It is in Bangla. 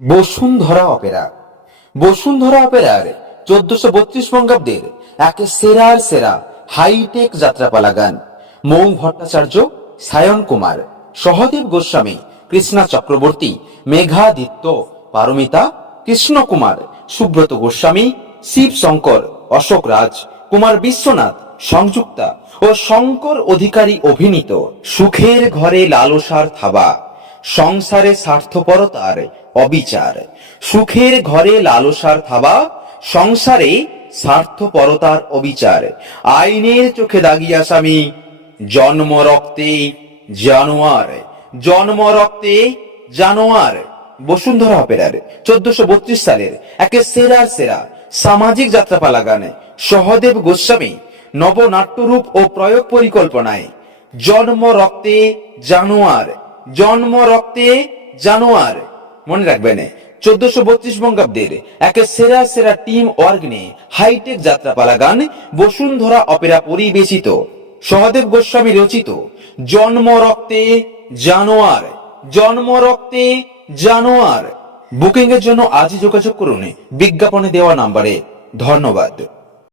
বসুন্ধরা অপেরা। বসুন্ধরা অপেরার চোদ্দশো বত্রিশ বঙ্গাব্দের একে সেরার সেরা হাইটেক যাত্রাপালা গান। মৌ ভট্টাচার্য, সায়ন কুমার, সহদেব গোস্বামী, কৃষ্ণা চক্রবর্তী, মেঘাদিত্য, পারমিতা, কৃষ্ণ কুমার, সুব্রত গোস্বামী, শিব শঙ্কর, অশোক রাজ, কুমার বিশ্বনাথ, সংযুক্তা ও শঙ্কর অধিকারী অভিনীত সুখের ঘরে লালসার থাবা। সংসারে স্বার্থপরতার অবিচার। সুখের ঘরে লালসার থাবা, সংসারে স্বার্থপরতার অবিচার। আইনের চোখে দাগিয়া স্বামী জন্ম রক্তে জানোয়ার। জন্ম রক্তে জানোয়ার। বসুন্ধরা অপেরার, চোদ্দশো বত্রিশ সালের, একে সেরার সেরা, সামাজিক যাত্রাপালা গানে, সহদেব গোস্বামী, নবনাট্যরূপ ও প্রয়োগ পরিকল্পনায় জন্ম রক্তে জানোয়ার। জন্ম রক্তে জানোয়ার, মনে রাখবেন, চোদ্দশো বত্রিশ বঙ্গাব্দের একে সেরা সেরা টিম নিয়ে হাইটেক যাত্রাপালা গান বসুন্ধরা অপেরা পরিবেশিত। সহদেব গোস্বামী রচিত জন্ম রক্তে জানোয়ার জন্ম রক্তে জানোয়ার। বুকিং এর জন্য আজই যোগাযোগ করুন, বিজ্ঞাপনে দেওয়া নাম্বারে। ধন্যবাদ।